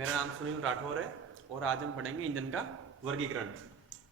मेरा नाम सुनील राठौर है और आज हम पढ़ेंगे इंजन का वर्गीकरण।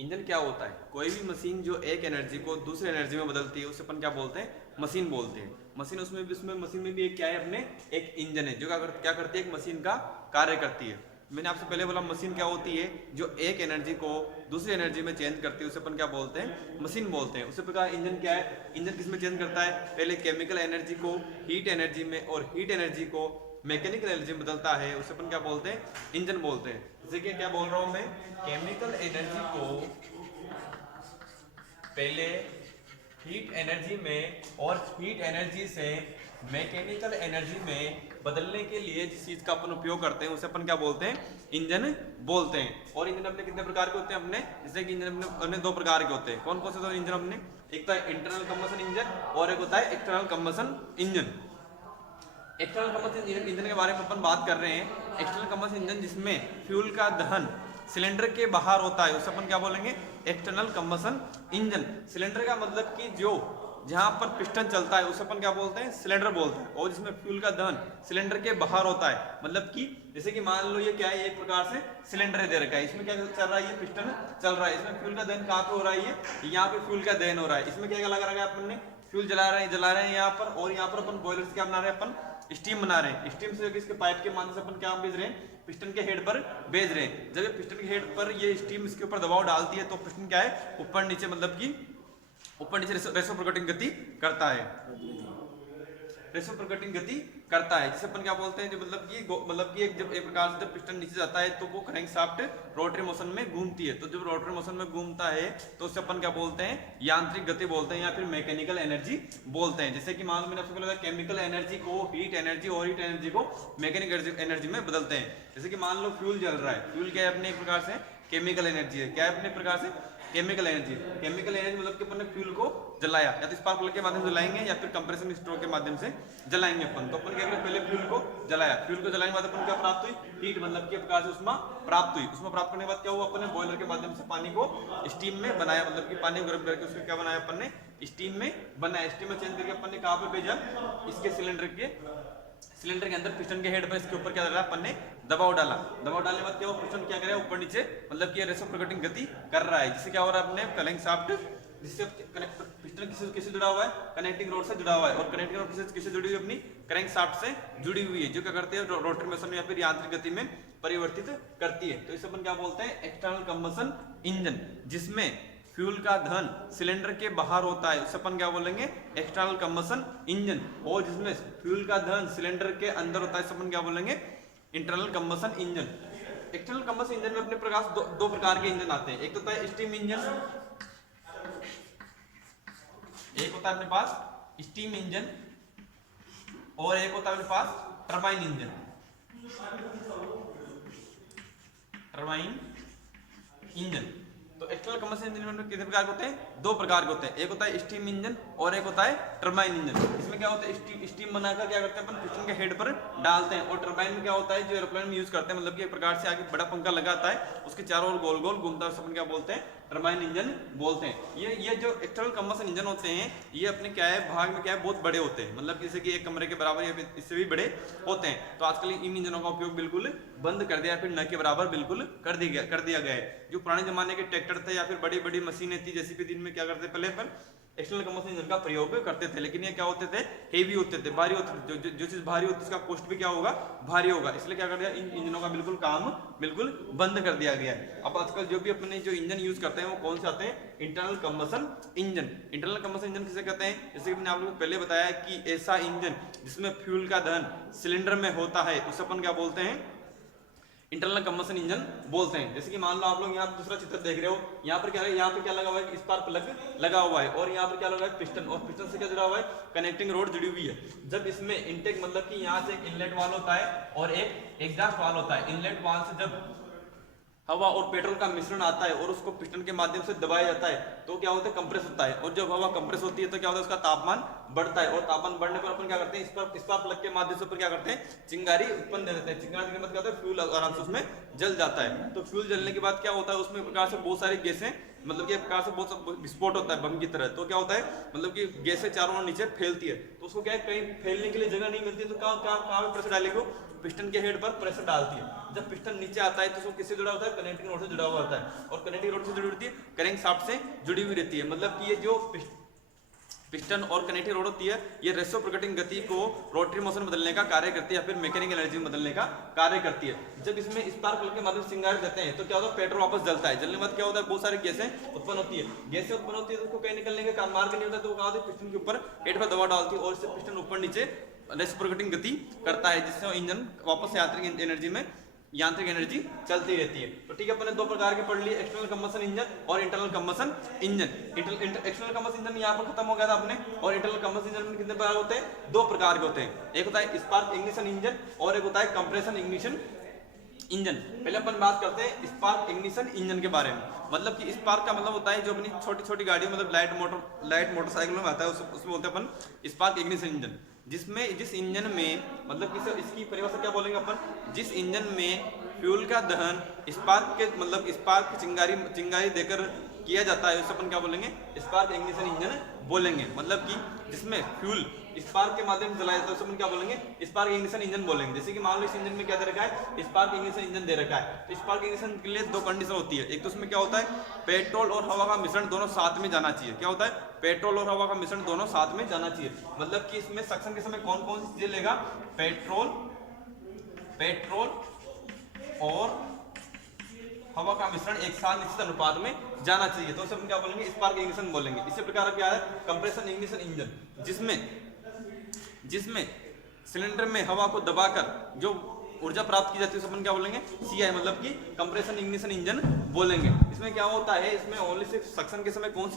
इंजन क्या होता है? कोई भी मशीन जो एक एनर्जी को दूसरी एनर्जी में बदलती है उसे अपन क्या बोलते हैं? मशीन बोलते हैं। मशीन उसमें मशीन में भी एक क्या है, अपने एक इंजन है जो क्या करती है, एक मशीन का कार्य करती है। मैंने आपसे पहले बोला मशीन क्या होती है, जो एक एनर्जी को दूसरी एनर्जी में चेंज करती है उसे अपन क्या बोलते हैं? मशीन बोलते हैं। उसी प्रकार इंजन क्या है, इंजन किस में चेंज करता है? पहले केमिकल एनर्जी को हीट एनर्जी में और हीट एनर्जी को मैकेनिकल एनर्जी में बदलता है, उसे अपन क्या बोलते हैं? इंजन बोलते हैं। जैसे कि क्या बोल रहा हूं मैं, केमिकल एनर्जी को पहले हीट एनर्जी में और हीट एनर्जी से मैकेनिकल एनर्जी में बदलने के लिए जिस चीज का अपन उपयोग करते हैं उसे अपन क्या बोलते हैं? इंजन बोलते हैं। और इंजन अपने कितने प्रकार के होते हैं? अपने जैसे कि इंजन अपने दो प्रकार के होते हैं। कौन कौन से दो इंजन अपने? एक तो है इंटरनल कंबशन इंजन और एक होता है external combustion engine. External combustion engine के बारे में अपन बात कर रहे हैं। एक्सटर्नल कंबशन इंजन जिसमें फ्यूल का दहन सिलेंडर के बाहर होता है उसे अपन क्या बोलेंगे? External combustion engine. सिलेंडर का मतलब कि जो जहां पर पिस्टन चलता है उसे अपन क्या बोलते हैं? सिलेंडर बोलते हैं। और जिसमें फ्यूल का दहन सिलेंडर के बाहर होता है, मतलब कि जैसे कि मान लो ये क्या है, एक प्रकार से सिलेंडर दे रखा है, इसमें क्या चल रहा है, ये पिस्टन चल रहा है, इसमें फ्यूल का दहन कहाँ पे हो रहा है? ये यहाँ पे फ्यूल का दहन हो रहा है। इसमें क्या लगा रखा है अपन ने? फ्यूल जला रहे हैं यहाँ पर, और यहाँ पर अपन बॉयलर से क्या बना रहे हैं? अपन स्टीम बना रहे हैं। स्टीम से इसके पाइप के माध्यम से अपन क्या भेज रहे हैं? पिस्टन के हेड पर भेज रहे हैं। जब ये पिस्टन के हेड पर ये स्टीम इसके ऊपर दबाव डालती है तो पिस्टन क्या है, ऊपर नीचे, मतलब कि ऊपर नीचे रेसिप्रोकेटिंग गति करता है, रेसिप्रोकेटिंग गति करता है, जिसे अपन क्या बोलते हैं? जो मतलब कि एक जब एक प्रकार से जब पिस्टन नीचे जाता है तो वो क्रैंकशाफ्ट रोटरी मोशन में घूमती है। तो जब रोटरी मोशन में घूमता है तो उसे अपन क्या बोलते हैं? यांत्रिक गति बोलते हैं या फिर मैकेनिकल एनर्जी बोलते हैं। जैसे कि मान लो मैंने आपसे बोला केमिकल एनर्जी को हीट एनर्जी और हीट एनर्जी को मैकेनिकल एनर्जी में बदलते हैं। जैसे कि मान लो फ्यूल जल रहा है, फ्यूल क्या है? अपने एक प्रकार से केमिकल एनर्जी है। क्या है? अपने प्रकार से केमिकल एनर्जी। केमिकल एनर्जी मतलब कि अपन ने फ्यूल को जलाया, या तो स्पार्क प्लग के माध्यम से जलाएंगे या फिर कंप्रेशन स्ट्रोक के माध्यम से जलाएंगे अपन। तो अपन क्या करें? पहले फ्यूल को जलाया, फ्यूल को जलाने के बाद अपन क्या प्राप्त हुई? हीट, मतलब कि प्रकार से उष्मा प्राप्त हुई। उष्मा प्राप्त करने के बाद क्या हुआ? अपन ने बॉयलर के माध्यम से पानी को स्टीम में बनाया, मतलब कि पानी गर्म करके उसको क्या बनाया? अपन ने स्टीम में बनाया। स्टीम में चेंज करके अपन ने कहाँ पे भेजा? इसके सिलेंडर के अंदर पिस्टन के हेड पर इसके ऊपर क्या डाला? अपन ने दबाव डाला। दबाव डालने के बाद क्या हुआ? पिस्टन क्या करेगा? ऊपर नीचे, मतलब कि रेसिप्रोकेटिंग गति कर रहा है, जिससे क्या हो रहा है? अपने क्रैंकशाफ्ट, जिससे पिस्टन किससे जुड़ा हुआ है? कनेक्टिंग रोड से जुड़ा हुआ है। और कनेक्टिंग रोड किससे जुड़ी हुई? अपनी क्रैंकशाफ्ट से जुड़ी हुई है, जो क्या करती है? रोटरी मोशन या फिर यांत्रिक गति में परिवर्तित करती है। तो इसे अपन क्या बोलते हैं? External combustion engine. जिसमें फ्यूल का दहन सिलेंडर के बाहर होता है उसे अपन क्या बोलेंगे? External combustion engine. और जिसमें फ्यूल का दहन सिलेंडर के अंदर होता है उसे अपन क्या बोलेंगे? Internal combustion engine. External combustion engine में अपने प्रकार दो प्रकार के इंजन आते हैं। एक तो होता है स्टीम इंजन, एक होता है अपने पास स्टीम इंजन, और एक होता है अपने पास टरबाइन इंजन। Turbine engine. तो एक्सटर्नल कंबशन इंजन में कितने प्रकार के होते हैं? दो प्रकार के होते हैं। एक होता है स्टीम इंजन और एक होता है टरबाइन इंजन। इसमें क्या होता है? स्टीम बनाकर क्या करते हैं? अपन पिस्टन के हेड पर डालते हैं। और टरबाइन में क्या होता है? जो एरोप्लेन में यूज करते हैं, मतलब कि एक प्रकार से आगे बड़ा पंखा लगाता है, उसके चारों ओर गोल गोल घूमता है, अपन क्या बोलते हैं? टरबाइन इंजन बोलते हैं। ये जो एक्सटर्नल कंबशन इंजन होते हैं ये अपने क्या है, भाग में क्या है, बहुत बड़े होते हैं, मतलब जैसे कि एक कमरे के बराबर या फिर इससे भी बड़े होते हैं। तो आजकल इन इंजनों का उपयोग बिल्कुल बंद कर दिया, फिर न के बराबर बिल्कुल कर दिया गया है। जो पुराने जमाने के ट्रैक्टर थे या फिर बड़ी बड़ी मशीनें थी, जैसे भी दिन में क्या करते पहले पर एक्सटर्नल कंबशन इंजन का प्रयोग करते थे, लेकिन ये क्या होते थे? हेवी होते थे, भारी होते थे। जो चीज भारी होती है उसका कॉस्ट भी क्या होगा? भारी होगा। इसलिए क्या कर दिया? इन इंजनों का बिल्कुल काम बिल्कुल बंद कर दिया गया है। अब आजकल जो भी अपने जो इंजन यूज करते हैं वो कौन से आते हैं? Internal combustion engine. Internal combustion engine किसे कहते हैं? जैसे कि मैंने आप लोगों को पहले बताया कि ऐसा इंजन जिसमें फ्यूल का दहन सिलेंडर में होता है उसे अपन क्या बोलते हैं? इंटरनल कंबशन इंजन बोलते हैं। जैसे कि मान लो आप लोग यहाँ दूसरा चित्र देख रहे हो, यहाँ पर क्या है? यहाँ पे क्या लगा हुआ है? स्पार्क प्लग लगा हुआ है, और यहाँ पर क्या लगा है? पिस्टन, और पिस्टन से क्या जुड़ा हुआ है? कनेक्टिंग रोड जुड़ी हुई है। जब इसमें इनटेक, मतलब कि यहाँ से एक इनलेट वाल्व होता है और एक एग्जॉस्ट वाल्व होता है। इनलेट वाल्व से जब हवा और पेट्रोल का मिश्रण आता है और उसको पिस्टन के माध्यम से दबाया जाता है तो क्या होता है? कंप्रेस होता है। और जब हवा कंप्रेस होती है तो क्या होता है? उसका तापमान बढ़ता है, और तापमान बढ़ने पर अपन क्या करते हैं? स्पार्क प्लग के माध्यम से क्या करते हैं? चिंगारी उत्पन्न दे देते हैं। चिंगारी के मतलब क्या होता है? फ्यूल आराम से उसमें जल जाता है। तो फ्यूल जलने के बाद क्या होता है? उसमें प्रकार से बहुत सारी गैसें मतलब कि एक प्रकार से बहुत विस्फोट होता है बम की तरह। तो क्या होता है, मतलब कि गैसें चारों ओर नीचे फैलती है, तो उसको क्या है, कहीं फैलने के लिए जगह नहीं मिलती, तो कहाँ पे प्रेशर डालेगी, पिस्टन के हेड पर प्रेशर डालती है। जब पिस्टन नीचे आता है तो उसको किससे जुड़ा होता है, कनेक्टिंग रोड से जुड़ा हुआ होता है, और कनेक्टिंग रोड से जुड़ी होती है क्रैंक शाफ्ट से जुड़ी हुई रहती है। मतलब कि ये जो पिस्टन और कनेक्टिंग रोड होती है, ये रेसिप्रोकेटिंग गति को रोटरी मोशन बदलने का कार्य करती है, या फिर मैकेनिकल एनर्जी में बदलने का कार्य करती है। जब इसमें स्पार्क प्लग के माध्यम से चिंगारी देते हैं तो क्या होता है, पेट्रोल वापस जलता है। जलने के बाद क्या होता है, बहुत सारी गैसें उत्पन्न होती है। गैसें उत्पन्न होती है तो उसको कहीं निकलने का मार्ग नहीं होता, तो कहा पिस्टन के ऊपर हेड पर दबाव डालती है, और इससे पिस्टन ऊपर नीचे रेसिप्रोकेटिंग गति करता है, जिससे इंजन वापस यांत्रिक एनर्जी चलती रहती है। तो ठीक है, अपने दो प्रकार के पढ़ लिए, एक्सटर्नल कंबशन इंजन और internal combustion engine. External combustion engine यहाँ पर खत्म हो गया था अपने, और इंटरनल कंबशन इंजन में कितने प्रकार होते हैं, दो प्रकार के होते हैं। एक होता है स्पार्क इग्निशन इंजन और एक होता है कंप्रेशन इग्निशन इंजन। पहले अपन बात करते हैं स्पार्क इग्निशन इंजन के बारे में। मतलब कि स्पार्क का मतलब होता है जो अपनी छोटी छोटी गाड़ियों, मतलब लाइट मोटरसाइकिलों में आता है, उसमें बोलते हैं अपन स्पार्क इग्निशन इंजन। जिस इंजन में, मतलब कि इसकी परिभाषा क्या बोलेंगे अपन, जिस इंजन में फ्यूल का दहन स्पार्क चिंगारी देकर किया जाता है, उसे अपन क्या बोलेंगे, स्पार्क इग्निशन इंजन बोलेंगे। मतलब कि जिसमें फ्यूल स्पार्क के माध्यम से जलाया जाता है, उसे अपन क्या बोलेंगे, स्पार्क इग्निशन इंजन बोलेंगे। जैसे कि मान लो इस इंजन में क्या दे रखा है, स्पार्क इग्निशन इंजन दे रखा है। तो स्पार्क इग्निशन के लिए दो कंडीशन होती है। एक तो उसमें क्या होता है, पेट्रोल और हवा का मिश्रण दोनों साथ में जाना चाहिए। क्या होता है, पेट्रोल और हवा का मिश्रण दोनों साथ में जाना चाहिए। मतलब कि इसमें सक्शन के समय कौन कौन सी चीजें लेगा, पेट्रोल और हवा का मिश्रण एक साथ निश्चित अनुपात में जाना चाहिए, तो उसे हम क्या बोलेंगे, स्पार्क इग्निशन बोलेंगे। इसी प्रकार क्या है, कंप्रेशन इग्निशन इंजन, जिसमें सिलेंडर में हवा को दबाकर जो ऊर्जा प्राप्त की जाती है, उसे अपन क्या बोलेंगे, CI, मतलब कि कंप्रेशन इग्निशन इंजन बोलेंगे। इसमें क्या होता है, इसमें ओनली सिर्फ सक्शन के समय कौन सी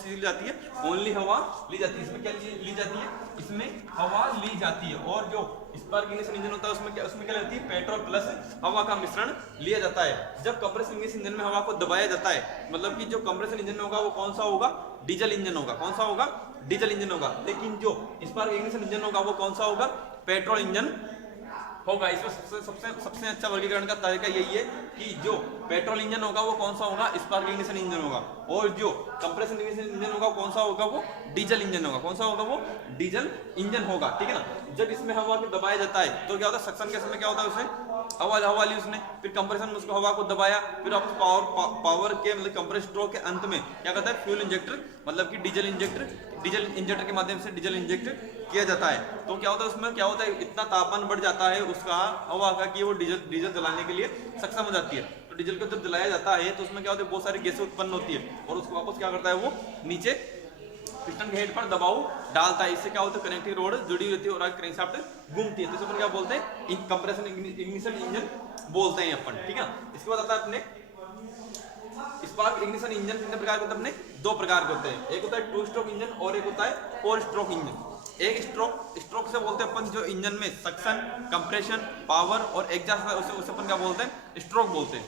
चीज जाती है, ओनली हवा ली जाती है। इसमें क्या ली जाती है, इसमें हवा ली जाती है। और जो स्पार्क इग्निशन इंजन होता है उसमें क्या रहती है, पेट्रोल प्लस हवा का मिश्रण लिया जाता है। जब कंप्रेशन इग्निशन इंजन में हवा को दबाया जाता है, मतलब कि जो कंप्रेशन इंजन में होगा वो कौन सा होगा, डीजल इंजन होगा। कौन सा होगा, डीजल इंजन होगा। लेकिन जो स्पार्क इग्निशन इंजन होगा वो कौन सा होगा, पेट्रोल इंजन होगा। इसमें सबसे अच्छा वर्गीकरण का तरीका यही है कि जो पेट्रोल इंजन होगा वो कौन सा होगा, स्पार्क इग्निशन इंजन होगा, और जो कंप्रेशन इग्निशन इंजन होगा कौन सा होगा, वो डीजल इंजन होगा। कौन सा होगा, वो डीजल इंजन होगा। ठीक है ना। जब इसमें हवा को दबाया जाता है तो क्या होता है, सक्शन के समय क्या होता है, उसे हवा ली उसने, फिर कंप्रेशन में उसको हवा को दबाया, फिर आप पावर के मतलब कंप्रेस स्ट्रोक के अंत में क्या करता है, फ्यूल इंजेक्टर, मतलब कि डीजल इंजेक्टर के माध्यम से डीजल इंजेक्ट किया जाता है। तो क्या होता है, उसमें क्या होता है, इतना तापमान बढ़ जाता है उसका हवा का कि वो डीजल जलाने के लिए सक्षम हो जाती है। तो डीजल को जब जलाया जाता है तो उसमें क्या होता है, बहुत सारी गैसें उत्पन्न होती है, और उसको वापस क्या करता है, वो नीचे पिस्टन के हेड पर दबाव डालता है। इससे क्या होता है, कनेक्टिंग रोड जुड़ी होती है और क्रैंकशाफ्ट घूमती है। तो अपन क्या बोलते हैं, कंप्रेशन इग्निशन इंजन बोलते हैं अपन। ठीक है। इसके बाद आता है अपने स्पार्क इग्निशन इंजन कितने प्रकार के होते हैं, अपने दो प्रकार के होते हैं। एक होता है 2 स्ट्रोक इंजन और एक होता है 4 स्ट्रोक इंजन। एक स्ट्रोक से बोलते हैं अपन जो इंजन में सक्शन, कंप्रेशन, पावर और एग्जॉस्ट, उसे अपन क्या बोलते हैं, स्ट्रोक बोलते हैं।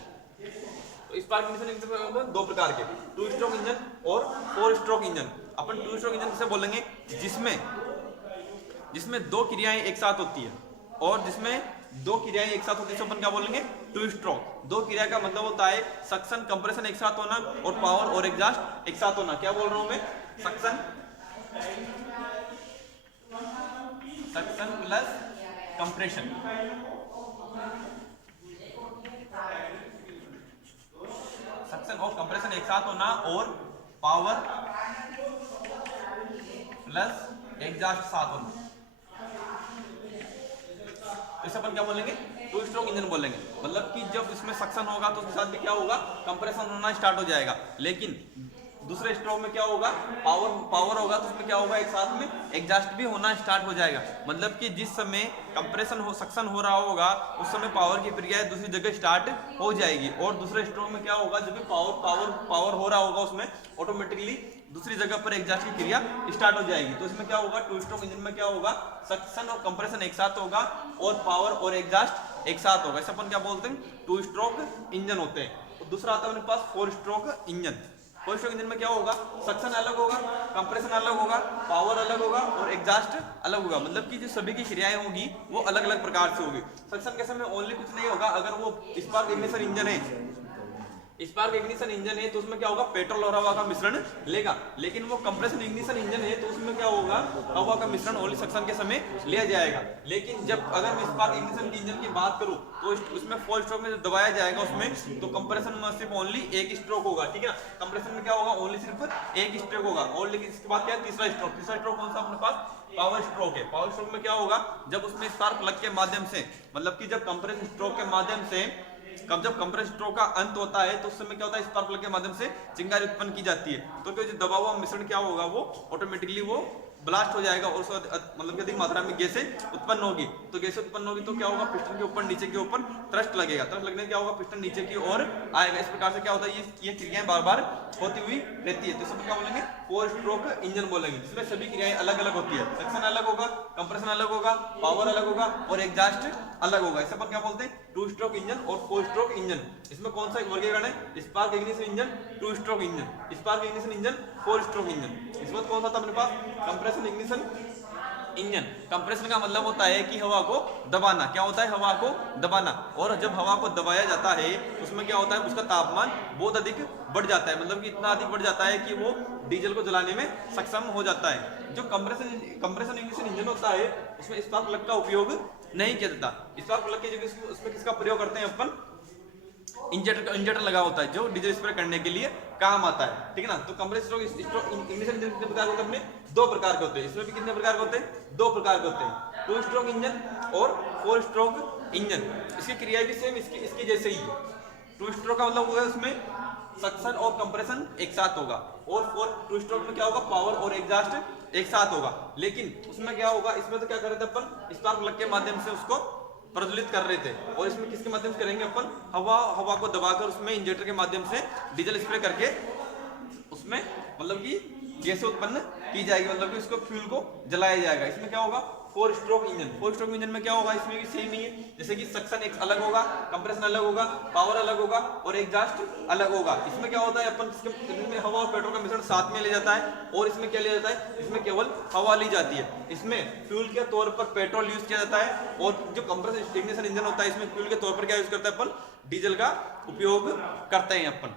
तो स्पार्क इग्निशन इंजन दो प्रकार के, 2 स्ट्रोक इंजन और 4 स्ट्रोक इंजन। अपन 2 स्ट्रोक इंजन किसे बोलेंगे, जिसमें दो क्रियाएं एक साथ होती है, और जिसमें दो क्रियाएं एक साथ होती है, अपन क्या बोलेंगे, 2 स्ट्रोक। दो क्रिया का मतलब होता है सक्शन, कंप्रेशन एक साथ होना, और पावर और एग्जॉस्ट एक साथ होना। क्या बोल रहा हूं मैं, सक्शन प्लस कंप्रेशन, सक्शन और कंप्रेशन एक साथ होना, और पावर प्लस एग्जॉस्ट साथ होना, इसे अपन क्या बोलेंगे, 2 स्ट्रोक इंजन बोलेंगे। मतलब कि जब इसमें सक्शन होगा तो उसके साथ भी क्या होगा, कंप्रेशन होना स्टार्ट हो जाएगा। लेकिन दूसरे स्ट्रोक में क्या होगा, पावर होगा, तो उसमें क्या होगा, एक साथ में एग्जॉस्ट भी होना स्टार्ट हो जाएगा। मतलब कि जिस समय सक्शन हो रहा होगा उस समय पावर की प्रक्रिया दूसरी जगह स्टार्ट हो जाएगी, और दूसरे स्ट्रोक में क्या होगा, जब भी पावर हो रहा होगा उसमें ऑटोमेटिकली दूसरी जगह पर एग्जॉस्ट की क्रिया स्टार्ट हो जाएगी। तो इसमें क्या होगा, 2 स्ट्रोक इंजन में क्या होगा, सक्शन और कंप्रेशन एक साथ होगा, और पावर और एग्जॉस्ट एक साथ होगा। इसे अपन क्या बोलते हैं, 2 स्ट्रोक इंजन होते हैं। तो दूसरा आता है अपने पास 4 स्ट्रोक इंजन। 4 स्ट्रोक इंजन में क्या होगा, सक्शन अलग होगा, कंप्रेशन अलग होगा, पावर अलग होगा, और एग्जॉस्ट अलग होगा। मतलब कि जो सभी की क्रियाएं होगी वो अलग अलग प्रकार से होगी। सक्शन के समय ओनली कुछ नहीं होगा, अगर वो स्पार्क इग्निशन इंजन है, स्पार्क इग्निशन इंजन है तो उसमें क्या होगा, पेट्रोल और हवा का मिश्रण लेगा। लेकिन वो कंप्रेशन इग्निशन इंजन है तो उसमें क्या होगा, हवा का मिश्रण ओनली सक्शन के समय लिया जाएगा। लेकिन जब अगर मैं स्पार्क इग्निशन के इंजन की बात करूं तो उसमें 4 स्ट्रोक में जब दबाया जाएगा उसमें, तो कंप्रेशन में सिर्फ ओनली एक स्ट्रोक होगा, ठीक है ना। कंप्रेशन में क्या होगा, ओनली सिर्फ एक स्ट्रोक होगा। और लेकिन इसके बाद क्या है, तीसरा स्ट्रोक कौन सा अपने पास, पावर स्ट्रोक है। पावर स्ट्रोक में क्या होगा, जब उसमें स्पार्क प्लग के माध्यम से, मतलब कि जब कंप्रेस स्ट्रोक के माध्यम से, जब कंप्रेस स्ट्रोक का अंत होता है तो उस समय क्या होता है, स्पार्क प्लग के माध्यम से चिंगारी उत्पन्न की जाती है। तो जो दबा हुआ मिश्रण क्या होगा, वो ऑटोमेटिकली वो ब्लास्ट हो जाएगा और मतलब कि अधिक मात्रा में गैसें उत्पन्न होगी। तो गैसें उत्पन्न होगी तो क्या होगा, पिस्टन के ऊपर नीचे के ऊपर थ्रस्ट लगेगा। थ्रस्ट लगने से क्या होगा, पिस्टन नीचे की ओर आएगा। इस प्रकार से क्या होता है, ये क्रियाएं बार बार होती हुई रहती है। तो सब क्या बोलेंगे, 4 स्ट्रोक इंजन बोलेंगे, जिसमें सभी क्रियाएं अलग अलग होती है। सक्शन अलग होगा, कंप्रेशन अलग होगा, पावर अलग होगा और एग्जॉस्ट अलग होगा। इसे पर क्या बोलते हैं, 2 स्ट्रोक इंजन और 4 स्ट्रोक इंजन। इसमें कौन सा वर्गीकरण है, spark ignition engine 2 stroke engine, spark ignition engine 4 stroke engine. इसमें कौन सा था अपने पास, कंप्रेशन इग्निशन इंजन। कंप्रेशन का मतलब होता है कि हवा को दबाना। क्या होता है, हवा को दबाना। और जब हवा को दबाया जाता है उसमें क्या होता है, उसका तापमान बहुत अधिक बढ़ जाता है, मतलब कि इतना अधिक बढ़ जाता है कि वो डीजल को जलाने में सक्षम हो जाता है। जो कंप्रेशन इग्निशन इंजन होता है उसमें स्पार्क प्लग का उपयोग नहीं किया जाता। स्पार्क प्लग की जगह उसमें किसका प्रयोग करते हैं अपन, इंजेक्टर लगा होता है जो डीजल स्प्रे करने के लिए काम आता है, ठीक है ना। तो कंप्रेसर स्ट्रोक इग्निशन इंजन कितने प्रकार के होते हैं, अपने 2 प्रकार के होते हैं। इसमें भी कितने प्रकार के होते हैं, 2 प्रकार के होते हैं, 2 स्ट्रोक इंजन और 4 स्ट्रोक इंजन। इसकी क्रिया भी सेम इसके जैसे ही है। 2 स्ट्रोक का मतलब होगा उसमें सक्शन और कंप्रेशन एक साथ होगा, और 2 स्ट्रोक में क्या होगा, पावर और एग्जॉस्ट एक साथ होगा। लेकिन उसमें क्या होगा, इसमें तो क्या कर रहे थे अपन, स्पार्क प्लग के माध्यम से उसको प्रज्वलित कर रहे थे, और इसमें किसके माध्यम से करेंगे अपन, हवा को दबाकर उसमें इंजेक्टर के माध्यम से डीजल स्प्रे करके उसमें मतलब कि गैसें उत्पन्न की जाएगी, मतलब कि उसको फ्यूल को जलाया जाएगा। इसमें क्या होगा, 4 स्ट्रोक इंजन। 4 स्ट्रोक इंजन में क्या होगा, इसमें भी सेम ही है, जैसे कि सक्शन एक अलग होगा, कंप्रेशन अलग होगा, पावर अलग होगा और एग्जॉस्ट अलग होगा। इसमें क्या होता है, अपन इसमें हवा और पेट्रोल का मिश्रण साथ में ले जाता है, और इसमें क्या लिया जाता है, इसमें केवल हवा ली जाती है। इसमें फ्यूल के तौर पर पेट्रोल यूज किया जाता है, और जो कंप्रेशन इग्निशन इंजन होता है इसमें फ्यूल के तौर पर क्या यूज करता है अपन, डीजल का उपयोग करते हैं अपन।